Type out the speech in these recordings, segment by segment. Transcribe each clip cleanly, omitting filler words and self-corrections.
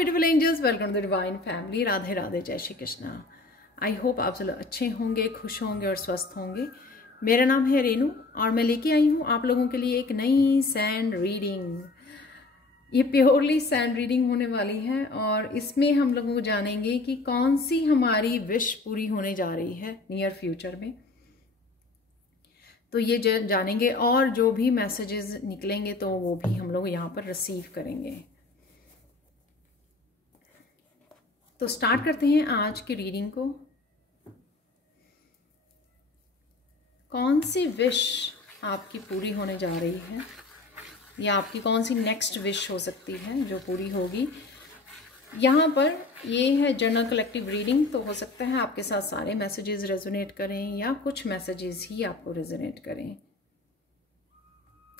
Beautiful angels, welcome to divine family. Radhe Radhe, Jai Shri Krishna. I hope आप सब अच्छे होंगे, खुश होंगे और स्वस्थ होंगे। मेरा नाम है रेनू और मैं लेके आई हूँ आप लोगों के लिए एक नई सैंड रीडिंग। ये प्योरली सैंड रीडिंग होने वाली है और इसमें हम लोगों को जानेंगे कि कौन सी हमारी विश पूरी होने जा रही है नियर फ्यूचर में। तो ये जानेंगे और जो भी मैसेजेस निकलेंगे तो वो भी हम लोग यहाँ पर रिसीव करेंगे। तो स्टार्ट करते हैं आज की रीडिंग को। कौन सी विश आपकी पूरी होने जा रही है या आपकी कौन सी नेक्स्ट विश हो सकती है जो पूरी होगी। यहाँ पर ये है जनरल कलेक्टिव रीडिंग, तो हो सकता है आपके साथ सारे मैसेजेस रेजोनेट करें या कुछ मैसेजेस ही आपको रेजोनेट करें।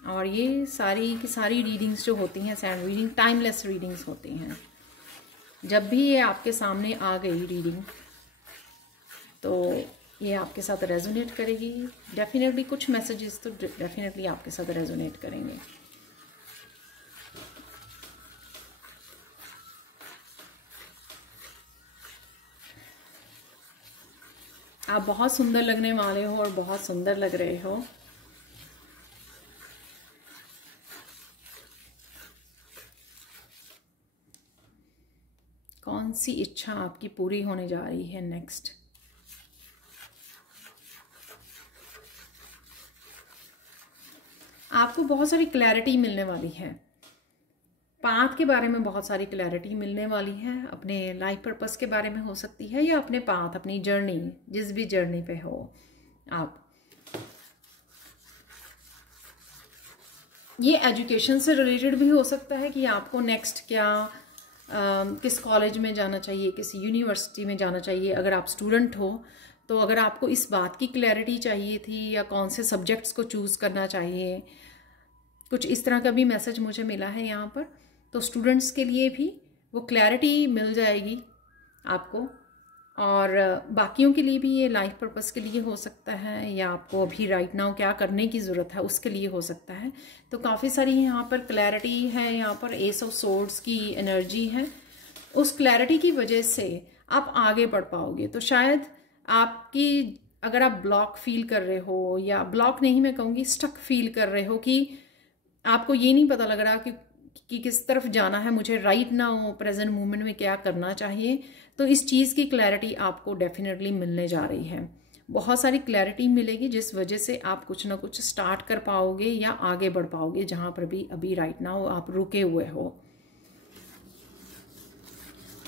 और ये सारी की सारी रीडिंग्स जो होती हैं सैंड रीडिंग टाइमलेस रीडिंग्स होती हैं। जब भी ये आपके सामने आ गई रीडिंग तो ये आपके साथ रेजोनेट करेगी। डेफिनेटली कुछ मैसेजेस तो डेफिनेटली आपके साथ रेजोनेट करेंगे। आप बहुत सुंदर लगने वाले हो और बहुत सुंदर लग रहे हो। कौन सी इच्छा आपकी पूरी होने जा रही है नेक्स्ट। आपको बहुत सारी क्लैरिटी मिलने वाली है। पाथ के बारे में बहुत सारी क्लैरिटी मिलने वाली है। अपने लाइफ पर्पस के बारे में हो सकती है या अपने पाथ, अपनी जर्नी, जिस भी जर्नी पे हो आप। ये एजुकेशन से रिलेटेड भी हो सकता है कि आपको नेक्स्ट क्या किस कॉलेज में जाना चाहिए, किस यूनिवर्सिटी में जाना चाहिए। अगर आप स्टूडेंट हो तो अगर आपको इस बात की क्लैरिटी चाहिए थी या कौन से सब्जेक्ट्स को चूज़ करना चाहिए, कुछ इस तरह का भी मैसेज मुझे मिला है यहाँ पर। तो स्टूडेंट्स के लिए भी वो क्लैरिटी मिल जाएगी आपको। और बाकियों के लिए भी ये लाइफ पर्पस के लिए हो सकता है या आपको अभी राइट नाउ क्या करने की ज़रूरत है उसके लिए हो सकता है। तो काफ़ी सारी यहाँ पर क्लैरिटी है। यहाँ पर एस ऑफ सोर्ड्स की एनर्जी है। उस क्लैरिटी की वजह से आप आगे बढ़ पाओगे। तो शायद आपकी अगर आप ब्लॉक फील कर रहे हो, या ब्लॉक नहीं मैं कहूँगी स्टक फील कर रहे हो कि आपको ये नहीं पता लग रहा कि किस तरफ जाना है, मुझे राइट नाउ प्रेजेंट मोमेंट में क्या करना चाहिए, तो इस चीज़ की क्लैरिटी आपको डेफिनेटली मिलने जा रही है। बहुत सारी क्लैरिटी मिलेगी जिस वजह से आप कुछ ना कुछ स्टार्ट कर पाओगे या आगे बढ़ पाओगे जहाँ पर भी अभी राइट नाउ आप रुके हुए हो।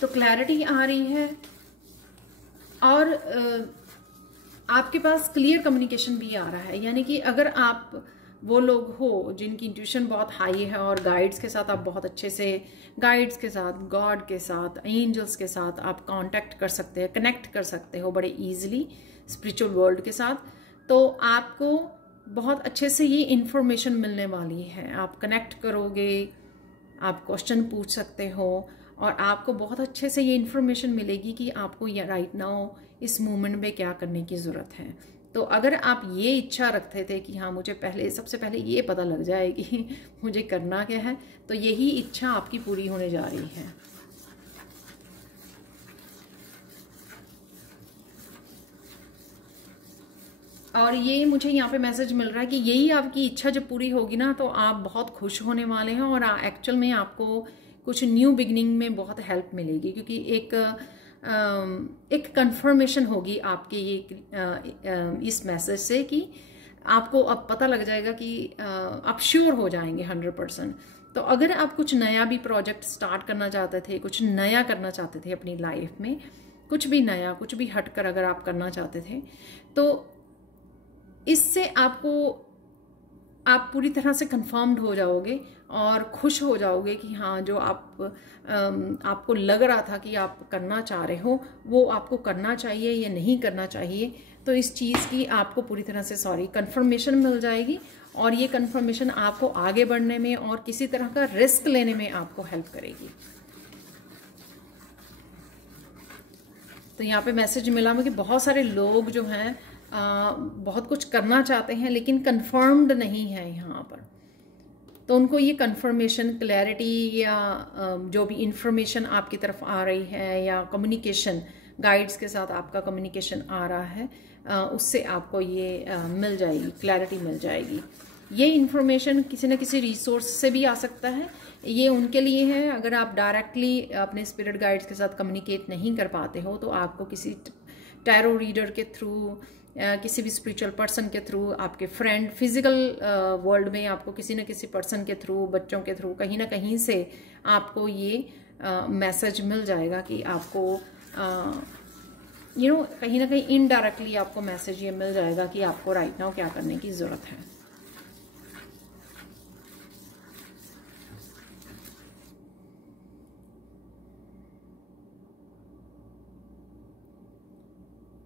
तो क्लैरिटी आ रही है और आपके पास क्लियर कम्युनिकेशन भी आ रहा है। यानी कि अगर आप वो लोग हो जिनकी इंट्यूशन बहुत हाई है और गाइड्स के साथ आप बहुत अच्छे से, गाइड्स के साथ, गॉड के साथ, एंजल्स के साथ आप कांटेक्ट कर सकते हैं, कनेक्ट कर सकते हो बड़े इजीली स्पिरिचुअल वर्ल्ड के साथ, तो आपको बहुत अच्छे से ये इन्फॉर्मेशन मिलने वाली है। आप कनेक्ट करोगे, आप क्वेश्चन पूछ सकते हो और आपको बहुत अच्छे से ये इन्फॉर्मेशन मिलेगी कि आपको ये राइट नाउ इस मोमेंट में क्या करने की ज़रूरत है। तो अगर आप ये इच्छा रखते थे कि हाँ मुझे सबसे पहले ये पता लग जाए कि मुझे करना क्या है, तो यही इच्छा आपकी पूरी होने जा रही है। और ये मुझे यहाँ पे मैसेज मिल रहा है कि यही आपकी इच्छा जब पूरी होगी ना तो आप बहुत खुश होने वाले हैं और एक्चुअल में आपको कुछ न्यू बिगनिंग में बहुत हेल्प मिलेगी, क्योंकि एक कंफर्मेशन होगी आपके ये इस मैसेज से कि आपको अब पता लग जाएगा कि आप श्योर हो जाएंगे 100%। तो अगर आप कुछ नया भी प्रोजेक्ट स्टार्ट करना चाहते थे, कुछ नया करना चाहते थे अपनी लाइफ में, कुछ भी नया, कुछ भी हटकर अगर आप करना चाहते थे, तो इससे आप पूरी तरह से कंफर्म्ड हो जाओगे और खुश हो जाओगे कि हाँ जो आपको लग रहा था कि आप करना चाह रहे हो वो आपको करना चाहिए या नहीं करना चाहिए। तो इस चीज़ की आपको पूरी तरह से कंफर्मेशन मिल जाएगी और ये कंफर्मेशन आपको आगे बढ़ने में और किसी तरह का रिस्क लेने में आपको हेल्प करेगी। तो यहाँ पे मैसेज मिला मुझे, बहुत सारे लोग जो हैं बहुत कुछ करना चाहते हैं लेकिन कंफर्म्ड नहीं है यहाँ पर। तो उनको ये कंफर्मेशन, क्लैरिटी या जो भी इंफॉर्मेशन आपकी तरफ आ रही है या कम्युनिकेशन, गाइड्स के साथ आपका कम्युनिकेशन आ रहा है, उससे आपको ये मिल जाएगी, क्लैरिटी मिल जाएगी। ये इन्फॉर्मेशन किसी न किसी रिसोर्स से भी आ सकता है। ये उनके लिए है, अगर आप डायरेक्टली अपने स्पिरिट गाइड्स के साथ कम्युनिकेट नहीं कर पाते हो तो आपको किसी टैरो रीडर के थ्रू, किसी भी स्पिरिचुअल पर्सन के थ्रू, आपके फ्रेंड, फिजिकल वर्ल्ड में आपको किसी न किसी पर्सन के थ्रू, बच्चों के थ्रू, कहीं ना कहीं से आपको ये मैसेज मिल जाएगा कि आपको कहीं ना कहीं इनडायरेक्टली आपको मैसेज ये मिल जाएगा कि आपको राइट नाउ क्या करने की ज़रूरत है।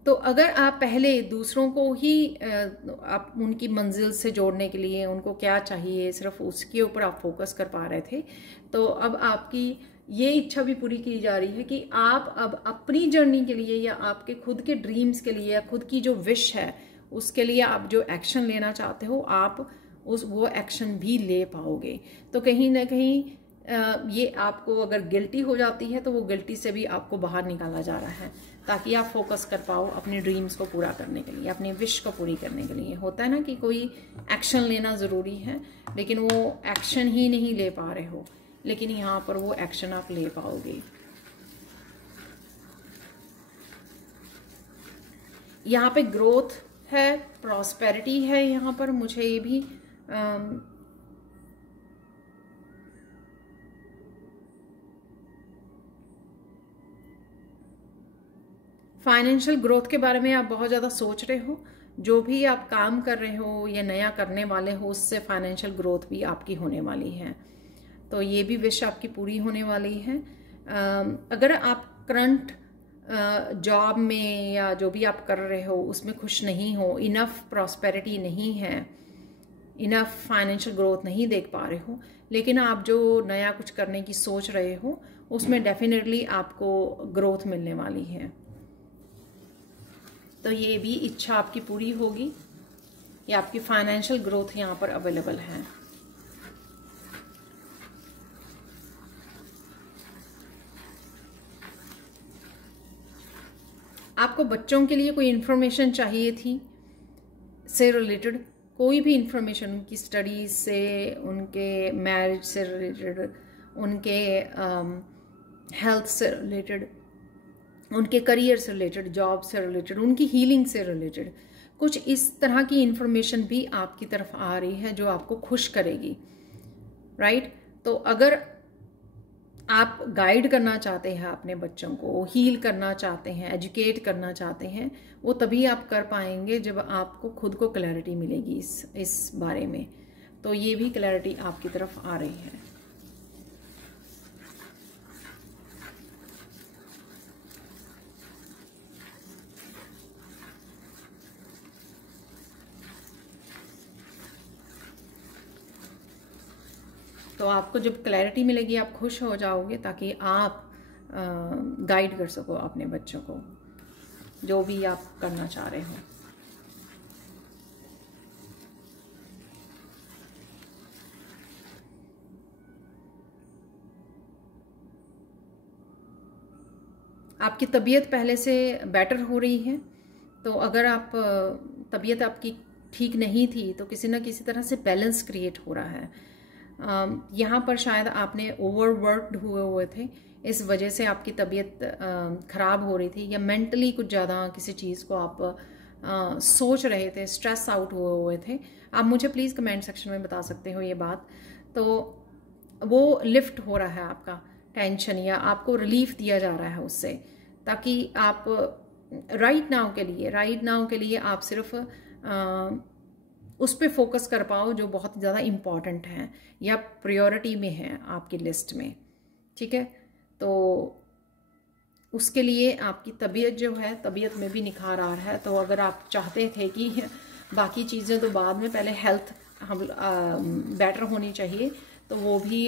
तो अगर आप पहले दूसरों को ही आप उनकी मंजिल से जोड़ने के लिए, उनको क्या चाहिए सिर्फ उसके ऊपर आप फोकस कर पा रहे थे, तो अब आपकी ये इच्छा भी पूरी की जा रही है कि आप अब अपनी जर्नी के लिए या आपके खुद के ड्रीम्स के लिए या खुद की जो विश है उसके लिए आप जो एक्शन लेना चाहते हो, आप वो एक्शन भी ले पाओगे। तो कहीं ना कहीं ये आपको अगर गिल्टी हो जाती है तो वो गिल्टी से भी आपको बाहर निकाला जा रहा है, ताकि आप फोकस कर पाओ अपने ड्रीम्स को पूरा करने के लिए, अपनी विश को पूरी करने के लिए। होता है ना कि कोई एक्शन लेना ज़रूरी है लेकिन वो एक्शन ही नहीं ले पा रहे हो, लेकिन यहाँ पर वो एक्शन आप ले पाओगे। यहाँ पे ग्रोथ है, प्रॉस्पेरिटी है, यहाँ पर मुझे ये भी फाइनेंशियल ग्रोथ के बारे में आप बहुत ज़्यादा सोच रहे हो। जो भी आप काम कर रहे हो या नया करने वाले हो उससे फाइनेंशियल ग्रोथ भी आपकी होने वाली है, तो ये भी विश आपकी पूरी होने वाली है। अगर आप करंट जॉब में या जो भी आप कर रहे हो उसमें खुश नहीं हो, इनफ प्रॉस्पेरिटी नहीं है, इनफ फाइनेंशियल ग्रोथ नहीं देख पा रहे हो, लेकिन आप जो नया कुछ करने की सोच रहे हो उसमें डेफिनेटली आपको ग्रोथ मिलने वाली है। तो ये भी इच्छा आपकी पूरी होगी, या आपकी फाइनेंशियल ग्रोथ यहाँ पर अवेलेबल है। आपको बच्चों के लिए कोई इन्फॉर्मेशन चाहिए थी से रिलेटेड, कोई भी इन्फॉर्मेशन, उनकी स्टडीज से, उनके मैरिज से रिलेटेड, उनके हेल्थ से रिलेटेड, उनके करियर से रिलेटेड, जॉब से रिलेटेड, उनकी हीलिंग से रिलेटेड, कुछ इस तरह की इंफॉर्मेशन भी आपकी तरफ आ रही है जो आपको खुश करेगी, राइट। तो अगर आप गाइड करना चाहते हैं अपने बच्चों को, हील करना चाहते हैं, एजुकेट करना चाहते हैं, वो तभी आप कर पाएंगे जब आपको खुद को क्लैरिटी मिलेगी इस बारे में। तो ये भी क्लैरिटी आपकी तरफ आ रही है। तो आपको जब क्लैरिटी मिलेगी आप खुश हो जाओगे, ताकि आप गाइड कर सको अपने बच्चों को जो भी आप करना चाह रहे हो। आपकी तबीयत पहले से बेटर हो रही है, तो अगर आप तबीयत आपकी ठीक नहीं थी तो किसी न किसी तरह से बैलेंस क्रिएट हो रहा है। यहाँ पर शायद आपने ओवरवर्कड हुए थे, इस वजह से आपकी तबीयत ख़राब हो रही थी, या मेंटली कुछ ज़्यादा किसी चीज़ को आप सोच रहे थे, स्ट्रेस आउट हुए थे। आप मुझे प्लीज़ कमेंट सेक्शन में बता सकते हो ये बात। तो वो लिफ्ट हो रहा है आपका टेंशन, या आपको रिलीफ दिया जा रहा है उससे, ताकि आप राइट नाउ के लिए आप सिर्फ उस पर फोकस कर पाओ जो बहुत ज़्यादा इम्पॉर्टेंट है या प्रायोरिटी में है आपकी लिस्ट में, ठीक है। तो उसके लिए आपकी तबीयत जो है, तबीयत में भी निखार आ रहा है। तो अगर आप चाहते थे कि बाकी चीज़ें तो बाद में, पहले हेल्थ हम बेटर होनी चाहिए, तो वो भी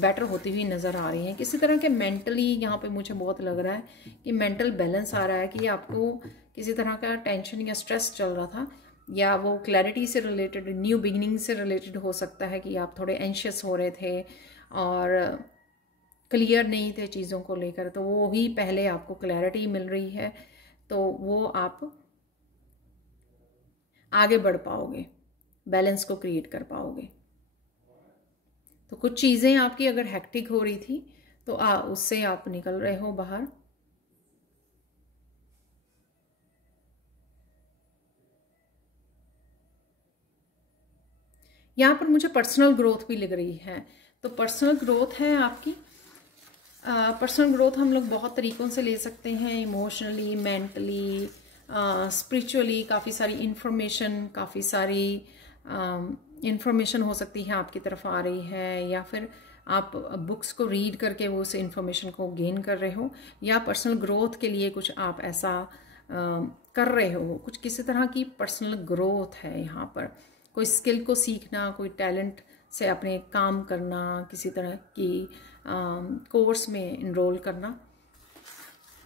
बेटर होती हुई नज़र आ रही है। किसी तरह के मेंटली यहाँ पे मुझे बहुत लग रहा है कि मेंटल बैलेंस आ रहा है, कि आपको किसी तरह का टेंशन या स्ट्रेस चल रहा था या वो क्लैरिटी से रिलेटेड, न्यू बिगिनिंग से रिलेटेड हो सकता है कि आप थोड़े एंशियस हो रहे थे और क्लियर नहीं थे चीज़ों को लेकर, तो वो ही पहले आपको क्लैरिटी मिल रही है, तो वो आप आगे बढ़ पाओगे, बैलेंस को क्रिएट कर पाओगे। तो कुछ चीज़ें आपकी अगर हेक्टिक हो रही थी तो उससे आप निकल रहे हो बाहर। यहाँ पर मुझे पर्सनल ग्रोथ भी लग रही है, तो पर्सनल ग्रोथ है आपकी। पर्सनल ग्रोथ हम लोग बहुत तरीक़ों से ले सकते हैं, इमोशनली, मेंटली, स्पिरिचुअली। काफ़ी सारी इंफॉर्मेशन, काफ़ी सारी इंफॉर्मेशन हो सकती है आपकी तरफ आ रही है, या फिर आप बुक्स को रीड करके वो उस इंफॉर्मेशन को गेन कर रहे हो, या पर्सनल ग्रोथ के लिए कुछ आप ऐसा कर रहे हो, कुछ किसी तरह की पर्सनल ग्रोथ है यहाँ पर। कोई स्किल को सीखना, कोई टैलेंट से अपने काम करना, किसी तरह की कोर्स में इनरोल करना,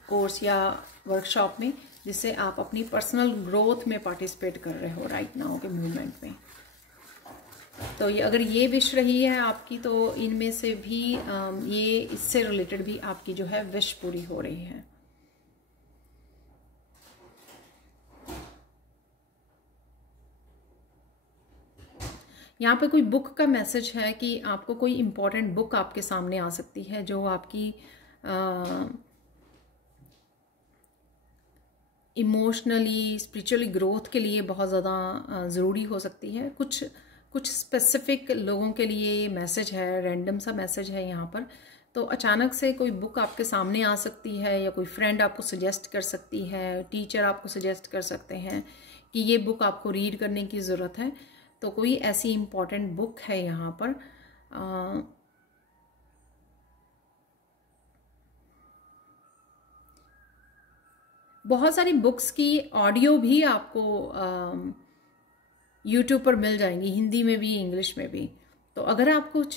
कोर्स या वर्कशॉप में, जिससे आप अपनी पर्सनल ग्रोथ में पार्टिसिपेट कर रहे हो राइट नाउ के मूवमेंट में। तो ये अगर ये विश रही है आपकी, तो इनमें से भी ये इससे रिलेटेड भी आपकी जो है विश पूरी हो रही है। यहाँ पे कोई बुक का मैसेज है कि आपको कोई इम्पोर्टेंट बुक आपके सामने आ सकती है जो आपकी इमोशनली, स्पिरिचुअली ग्रोथ के लिए बहुत ज़्यादा ज़रूरी हो सकती है। कुछ स्पेसिफिक लोगों के लिए ये मैसेज है, रैंडम सा मैसेज है यहाँ पर। तो अचानक से कोई बुक आपके सामने आ सकती है, या कोई फ्रेंड आपको सजेस्ट कर सकती है, टीचर आपको सजेस्ट कर सकते हैं कि ये बुक आपको रीड करने की ज़रूरत है। तो कोई ऐसी इम्पॉर्टेंट बुक है यहाँ पर। बहुत सारी बुक्स की ऑडियो भी आपको यूट्यूब पर मिल जाएंगी, हिंदी में भी, इंग्लिश में भी। तो अगर आप कुछ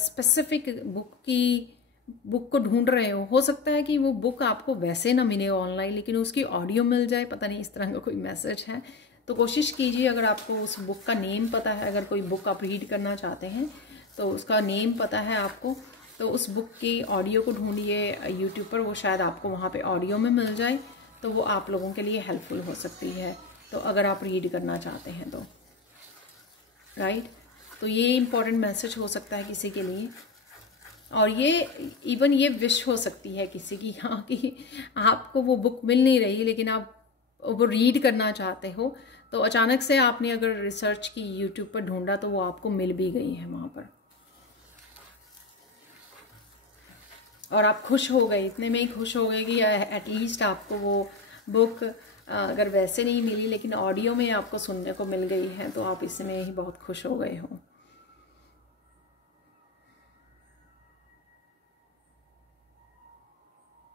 स्पेसिफिक बुक को ढूंढ रहे हो सकता है कि वो बुक आपको वैसे ना मिले ऑनलाइन, लेकिन उसकी ऑडियो मिल जाए, पता नहीं, इस तरह का कोई मैसेज है। तो कोशिश कीजिए, अगर आपको उस बुक का नेम पता है, अगर कोई बुक आप रीड करना चाहते हैं तो उसका नेम पता है आपको, तो उस बुक की ऑडियो को ढूंढिए यूट्यूब पर, वो शायद आपको वहाँ पे ऑडियो में मिल जाए, तो वो आप लोगों के लिए हेल्पफुल हो सकती है, तो अगर आप रीड करना चाहते हैं तो राइट। तो ये इम्पॉर्टेंट मैसेज हो सकता है किसी के लिए, और ये इवन ये विश हो सकती है किसी की, हाँ, कि आपको वो बुक मिल नहीं रही लेकिन आप वो रीड करना चाहते हो, तो अचानक से आपने अगर रिसर्च की, यूट्यूब पर ढूंढा, तो वो आपको मिल भी गई है वहाँ पर, और आप खुश हो गए, इतने में ही खुश हो गए कि एटलीस्ट आपको वो बुक अगर वैसे नहीं मिली लेकिन ऑडियो में आपको सुनने को मिल गई है, तो आप इसमें ही बहुत खुश हो गए हो।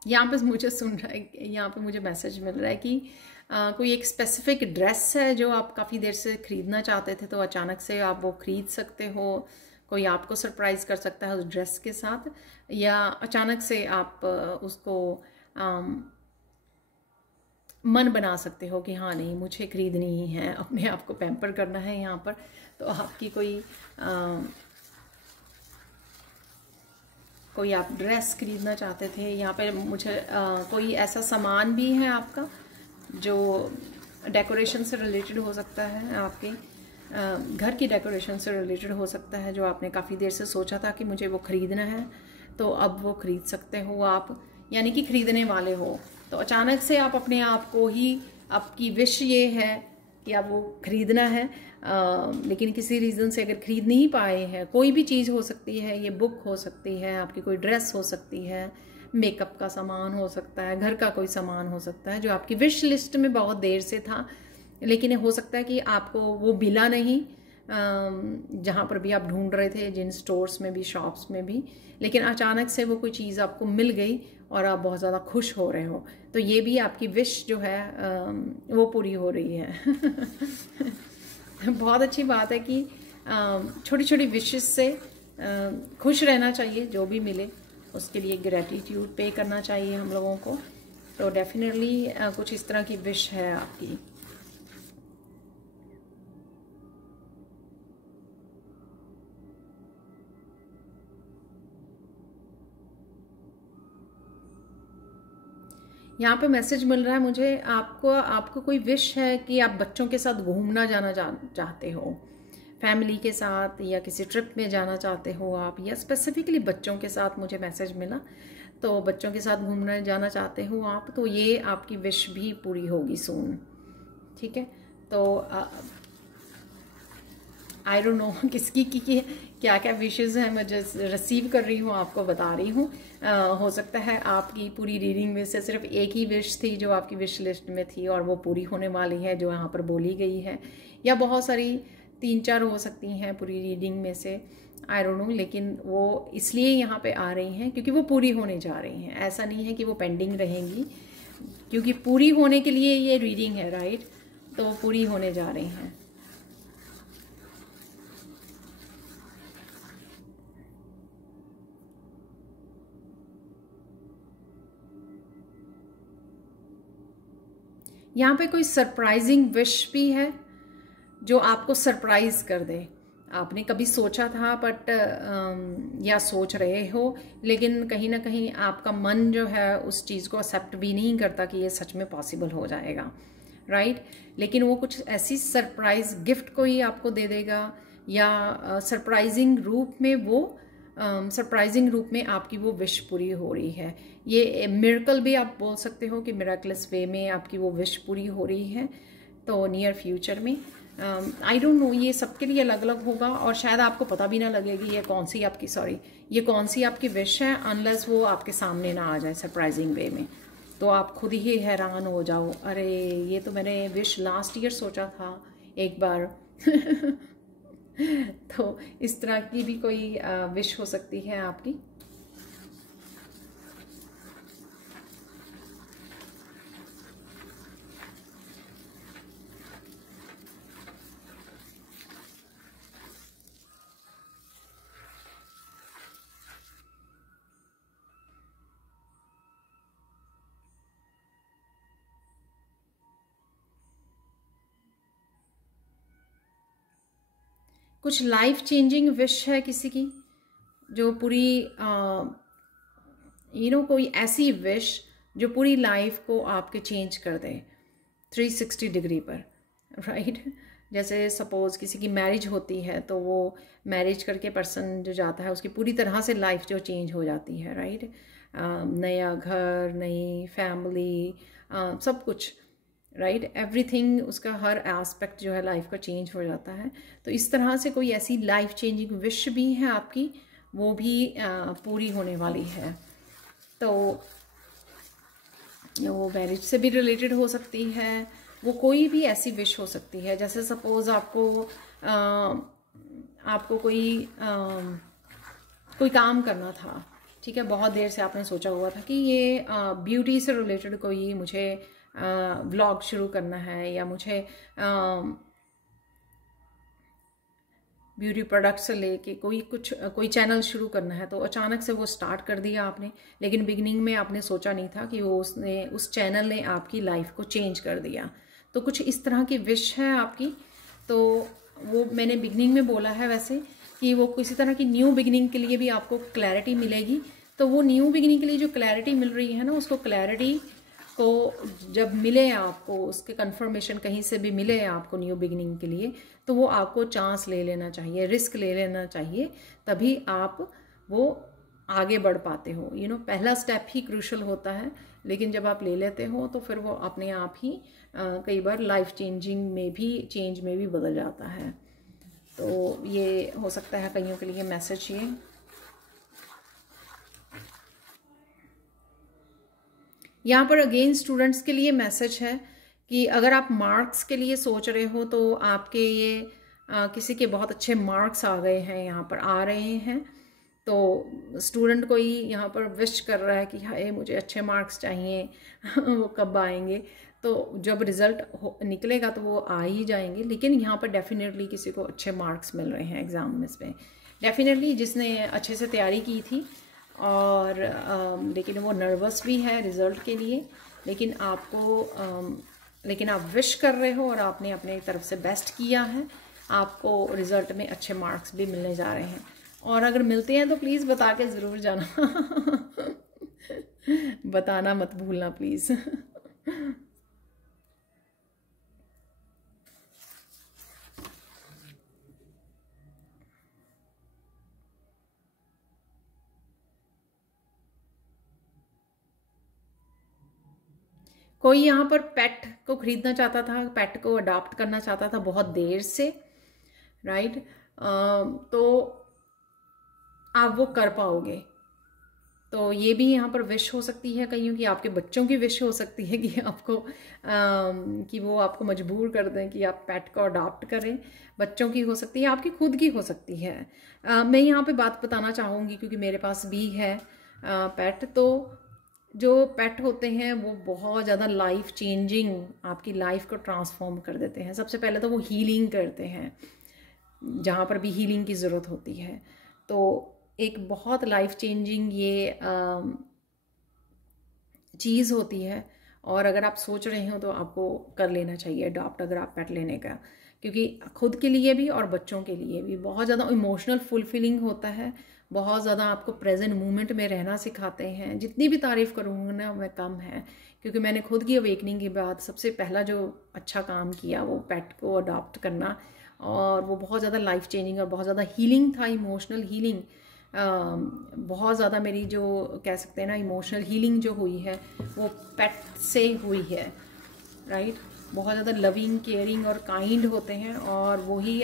यहाँ पे मुझे यहाँ पे मुझे मैसेज मिल रहा है कि कोई एक स्पेसिफिक ड्रेस है जो आप काफ़ी देर से ख़रीदना चाहते थे, तो अचानक से आप वो ख़रीद सकते हो। कोई आपको सरप्राइज़ कर सकता है उस ड्रेस के साथ, या अचानक से आप उसको मन बना सकते हो कि हाँ नहीं, मुझे ख़रीदनी ही है, अपने आप को पैम्पर करना है यहाँ पर। तो आपकी कोई आप ड्रेस खरीदना चाहते थे, यहाँ पे मुझे कोई ऐसा सामान भी है आपका जो डेकोरेशन से रिलेटेड हो सकता है, आपके घर की डेकोरेशन से रिलेटेड हो सकता है, जो आपने काफ़ी देर से सोचा था कि मुझे वो ख़रीदना है, तो अब वो ख़रीद सकते हो आप, यानी कि ख़रीदने वाले हो। तो अचानक से आप अपने आप को ही, आपकी विश ये है कि आप वो ख़रीदना है, लेकिन किसी रीज़न से अगर ख़रीद नहीं पाए हैं, कोई भी चीज़ हो सकती है, ये बुक हो सकती है, आपकी कोई ड्रेस हो सकती है, मेकअप का सामान हो सकता है, घर का कोई सामान हो सकता है जो आपकी विश लिस्ट में बहुत देर से था, लेकिन हो सकता है कि आपको वो मिला नहीं जहाँ पर भी आप ढूंढ रहे थे, जिन स्टोर्स में भी, शॉप्स में भी, लेकिन अचानक से वो कोई चीज़ आपको मिल गई और आप बहुत ज़्यादा खुश हो रहे हो। तो ये भी आपकी विश जो है वो पूरी हो रही है। बहुत अच्छी बात है कि छोटी छोटी विशेस से खुश रहना चाहिए, जो भी मिले उसके लिए ग्रेटिट्यूड पे करना चाहिए हम लोगों को। तो डेफिनेटली कुछ इस तरह की विश है आपकी। यहाँ पे मैसेज मिल रहा है मुझे, आपको कोई विश है कि आप बच्चों के साथ घूमना जाना चाहते हो, फैमिली के साथ, या किसी ट्रिप में जाना चाहते हो आप, या स्पेसिफिकली बच्चों के साथ मुझे मैसेज मिला। तो बच्चों के साथ घूमने जाना चाहते हो आप, तो ये आपकी विश भी पूरी होगी सून। ठीक है, तो आई डोंट नो किसकी की क्या क्या विशेज़ हैं, मैं जस्ट रिसीव कर रही हूँ, आपको बता रही हूँ। हो सकता है आपकी पूरी रीडिंग में से सिर्फ एक ही विश थी जो आपकी विश लिस्ट में थी और वो पूरी होने वाली है जो यहाँ पर बोली गई है, या बहुत सारी 3-4 हो सकती हैं पूरी रीडिंग में से, आई डोंट नो। लेकिन वो इसलिए यहाँ पे आ रही हैं क्योंकि वो पूरी होने जा रही हैं, ऐसा नहीं है कि वो पेंडिंग रहेंगी, क्योंकि पूरी होने के लिए ये रीडिंग है, राइट। तो वो पूरी होने जा रही हैं। यहाँ पे कोई सरप्राइजिंग विश भी है जो आपको सरप्राइज कर दे। आपने कभी सोचा था बट या सोच रहे हो, लेकिन कहीं ना कहीं आपका मन जो है उस चीज़ को एक्सेप्ट भी नहीं करता कि ये सच में पॉसिबल हो जाएगा, राइट। लेकिन वो कुछ ऐसी सरप्राइज गिफ्ट को ही आपको दे देगा, या सरप्राइजिंग रूप में वो सरप्राइजिंग रूप में आपकी वो विश पूरी हो रही है। ये मिरेकल भी आप बोल सकते हो कि मिरेकलस वे में आपकी वो विश पूरी हो रही है, तो नियर फ्यूचर में। आई डोंट नो, ये सबके लिए अलग अलग होगा और शायद आपको पता भी ना लगेगी ये कौन सी आपकी विश है, अनलेस वो आपके सामने ना आ जाए सरप्राइजिंग वे में। तो आप खुद ही हैरान हो जाओ, अरे ये तो मैंने विश लास्ट ईयर सोचा था एक बार तो इस तरह की भी कोई विश हो सकती है आपकी। कुछ लाइफ चेंजिंग विश है किसी की, जो पूरी कोई ऐसी विश जो पूरी लाइफ को आपके चेंज कर दे 360 डिग्री पर, राइट। जैसे सपोज किसी की मैरिज होती है तो वो मैरिज करके पर्सन जो जाता है उसकी पूरी तरह से लाइफ जो चेंज हो जाती है, राइट। नया घर, नई फैमिली, सब कुछ, राइट, एवरीथिंग, उसका हर एस्पेक्ट जो है लाइफ का चेंज हो जाता है। तो इस तरह से कोई ऐसी लाइफ चेंजिंग विश भी है आपकी, वो भी पूरी होने वाली है। तो वो मैरिज से भी रिलेटेड हो सकती है, वो कोई भी ऐसी विश हो सकती है। जैसे सपोज आपको कोई काम करना था, ठीक है, बहुत देर से आपने सोचा हुआ था कि ये ब्यूटी से रिलेटेड कोई मुझे व्लॉग शुरू करना है, या मुझे ब्यूटी प्रोडक्ट से लेके कोई चैनल शुरू करना है। तो अचानक से वो स्टार्ट कर दिया आपने, लेकिन बिगिनिंग में आपने सोचा नहीं था कि उस चैनल ने आपकी लाइफ को चेंज कर दिया। तो कुछ इस तरह की विश है आपकी। तो वो मैंने बिगिनिंग में बोला है वैसे कि वो किसी तरह की न्यू बिगिनिंग के लिए भी आपको क्लैरिटी मिलेगी। तो वो न्यू बिगिनिंग के लिए जो क्लैरिटी मिल रही है ना, उसको क्लैरिटी को जब मिले आपको, उसके कंफर्मेशन कहीं से भी मिले आपको न्यू बिगिनिंग के लिए, तो वो आपको चांस ले लेना चाहिए, रिस्क ले लेना चाहिए, तभी आप वो आगे बढ़ पाते हो। पहला स्टेप ही क्रूशल होता है, लेकिन जब आप ले लेते हो तो फिर वो अपने आप ही कई बार लाइफ चेंज में भी बदल जाता है। तो ये हो सकता है कईयों के लिए मैसेज ये। यहाँ पर अगेन स्टूडेंट्स के लिए मैसेज है कि अगर आप मार्क्स के लिए सोच रहे हो तो आपके ये किसी के बहुत अच्छे मार्क्स आ गए हैं, यहाँ पर आ रहे हैं। तो स्टूडेंट कोई यहाँ पर विश कर रहा है कि हाय मुझे अच्छे मार्क्स चाहिए वो कब आएंगे? तो जब रिज़ल्ट निकलेगा तो वो आ ही जाएंगे। लेकिन यहाँ पर डेफिनेटली किसी को अच्छे मार्क्स मिल रहे हैं एग्ज़ाम में, इसमें डेफिनेटली जिसने अच्छे से तैयारी की थी और लेकिन वो नर्वस भी है रिज़ल्ट के लिए, लेकिन आप विश कर रहे हो और आपने अपने तरफ से बेस्ट किया है, आपको रिज़ल्ट में अच्छे मार्क्स भी मिलने जा रहे हैं। और अगर मिलते हैं तो प्लीज़ बता के ज़रूर जाना बताना मत भूलना प्लीज़। कोई यहाँ पर पेट को खरीदना चाहता था, पेट को अडॉप्ट करना चाहता था बहुत देर से, राइट। तो आप वो कर पाओगे। तो ये भी यहाँ पर विश हो सकती है कईयों की, आपके बच्चों की विश हो सकती है कि आपको कि वो आपको मजबूर कर दें कि आप पेट को अडॉप्ट करें। बच्चों की हो सकती है, आपकी खुद की हो सकती है। मैं यहाँ पे बात बताना चाहूँगी क्योंकि मेरे पास भी है पेट। तो जो पेट होते हैं वो बहुत ज़्यादा लाइफ चेंजिंग, आपकी लाइफ को ट्रांसफॉर्म कर देते हैं। सबसे पहले तो वो हीलिंग करते हैं जहाँ पर भी हीलिंग की ज़रूरत होती है। तो एक बहुत लाइफ चेंजिंग ये चीज़ होती है। और अगर आप सोच रहे हो तो आपको कर लेना चाहिए अडॉप्ट, अगर आप पेट लेने का, क्योंकि खुद के लिए भी और बच्चों के लिए भी बहुत ज़्यादा इमोशनल फुलफिलिंग होता है। बहुत ज़्यादा आपको प्रेजेंट मोमेंट में रहना सिखाते हैं। जितनी भी तारीफ़ करूँगी ना मैं कम है, क्योंकि मैंने खुद की अवेकनिंग के बाद सबसे पहला जो अच्छा काम किया वो पेट को अडॉप्ट करना, और वो बहुत ज़्यादा लाइफ चेंजिंग और बहुत ज़्यादा हीलिंग था, इमोशनल हीलिंग। बहुत ज़्यादा मेरी जो कह सकते हैं ना इमोशनल हीलिंग जो हुई है वो पेट से हुई है, राइट। बहुत ज़्यादा लविंग, केयरिंग और काइंड होते हैं, और वही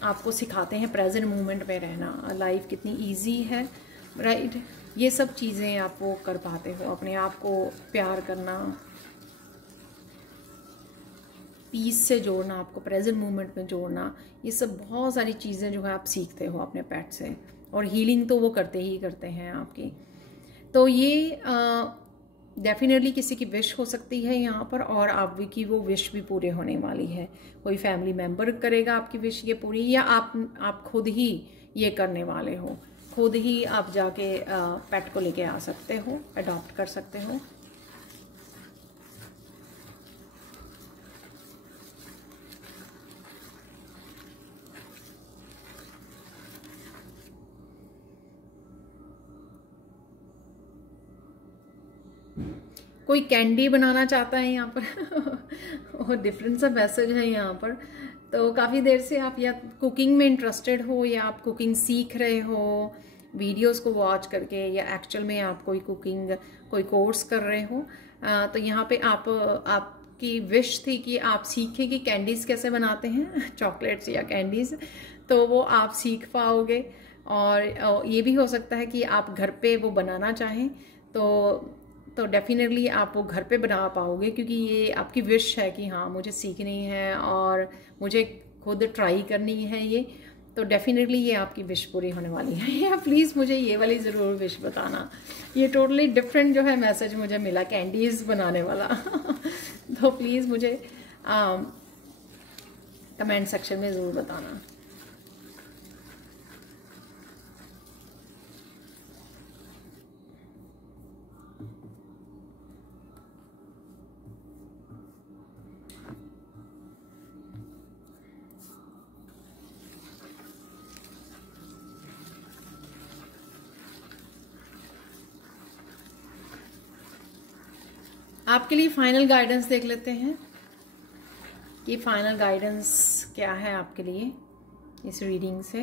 आपको सिखाते हैं प्रेजेंट मोमेंट में रहना, लाइफ कितनी इजी है, राइट। ये सब चीज़ें आप वो कर पाते हो, अपने आप को प्यार करना, पीस से जोड़ना, आपको प्रेजेंट मोमेंट में जोड़ना, ये सब बहुत सारी चीज़ें जो है आप सीखते हो अपने पेट से। और हीलिंग तो वो करते ही करते हैं आपकी। तो ये डेफिनेटली किसी की विश हो सकती है यहाँ पर, और आपकी वो विश भी पूरे होने वाली है। कोई फैमिली मेम्बर करेगा आपकी विश ये पूरी, या आप खुद ही ये करने वाले हो, खुद ही आप जाके पेट को लेके आ सकते हो, अडॉप्ट कर सकते हो। कोई कैंडी बनाना चाहता है यहाँ पर और डिफरेंट सा मैसेज है यहाँ पर। तो काफ़ी देर से आप या कुकिंग में इंटरेस्टेड हो, या आप कुकिंग सीख रहे हो वीडियोस को वॉच करके, या एक्चुअल में आप कोई कुकिंग कोई कोर्स कर रहे हो, तो यहाँ पे आपकी विश थी कि आप सीखें कि कैंडीज़ कैसे बनाते हैं चॉकलेट्स या कैंडीज़, तो वो आप सीख पाओगे। और ये भी हो सकता है कि आप घर पे वो बनाना चाहें, तो डेफिनेटली आप वो घर पे बना पाओगे, क्योंकि ये आपकी विश है कि हाँ मुझे सीखनी है और मुझे खुद ट्राई करनी है ये। तो डेफिनेटली ये आपकी विश पूरी होने वाली है। या प्लीज़ मुझे ये वाली ज़रूर विश बताना। ये टोटली डिफरेंट जो है मैसेज मुझे मिला कैंडीज़ बनाने वाला तो प्लीज़ मुझे कमेंट सेक्शन में ज़रूर बताना। आपके लिए फाइनल गाइडेंस देख लेते हैं कि फाइनल गाइडेंस क्या है आपके लिए इस रीडिंग से।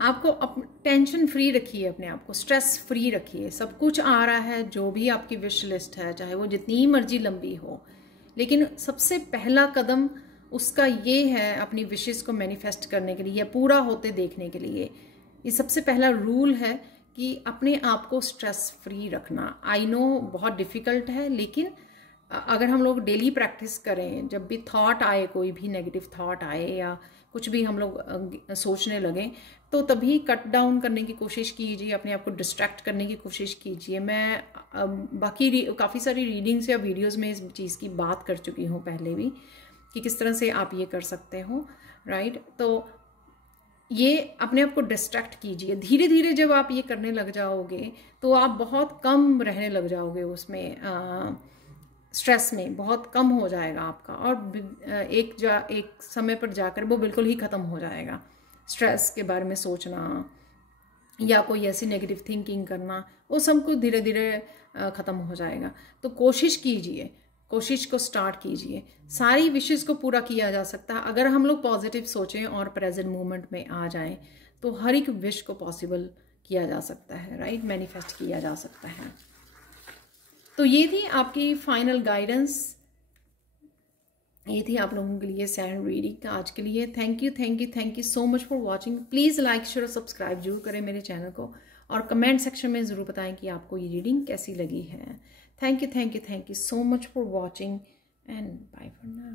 आपको टेंशन फ्री रखिए, अपने आप को स्ट्रेस फ्री रखिए। सब कुछ आ रहा है, जो भी आपकी विश लिस्ट है, चाहे वो जितनी मर्जी लंबी हो, लेकिन सबसे पहला कदम उसका ये है अपनी विशेस को मैनिफेस्ट करने के लिए या पूरा होते देखने के लिए। ये सबसे पहला रूल है कि अपने आप को स्ट्रेस फ्री रखना। आई नो बहुत डिफ़िकल्ट है, लेकिन अगर हम लोग डेली प्रैक्टिस करें, जब भी थॉट आए, कोई भी नेगेटिव थॉट आए या कुछ भी हम लोग सोचने लगें, तो तभी कट डाउन करने की कोशिश कीजिए, अपने आप को डिस्ट्रैक्ट करने की कोशिश कीजिए। मैं बाकी काफ़ी सारी रीडिंग्स या वीडियोस में इस चीज़ की बात कर चुकी हूँ पहले भी, कि किस तरह से आप ये कर सकते हो, राइट। तो ये अपने आप को डिस्ट्रैक्ट कीजिए। धीरे धीरे जब आप ये करने लग जाओगे तो आप बहुत कम रहने लग जाओगे उसमें स्ट्रेस में बहुत कम हो जाएगा आपका, और एक समय पर जाकर वो बिल्कुल ही ख़त्म हो जाएगा। स्ट्रेस के बारे में सोचना या कोई ऐसी नेगेटिव थिंकिंग करना, वो सब कुछ धीरे धीरे ख़त्म हो जाएगा। तो कोशिश कीजिए, कोशिश को स्टार्ट कीजिए। सारी विशेस को पूरा किया जा सकता है अगर हम लोग पॉजिटिव सोचें और प्रेजेंट मोमेंट में आ जाएं, तो हर एक विश को पॉसिबल किया जा सकता है, राइट, मैनिफेस्ट किया जा सकता है। तो ये थी आपकी फाइनल गाइडेंस, ये थी आप लोगों के लिए सैंड रीडिंग आज के लिए। Thank you so much for watching. Please like share और सब्सक्राइब जरूर करें मेरे चैनल को, और कमेंट सेक्शन में ज़रूर बताएं कि आपको ये रीडिंग कैसी लगी है। Thank you so much for watching and bye for now.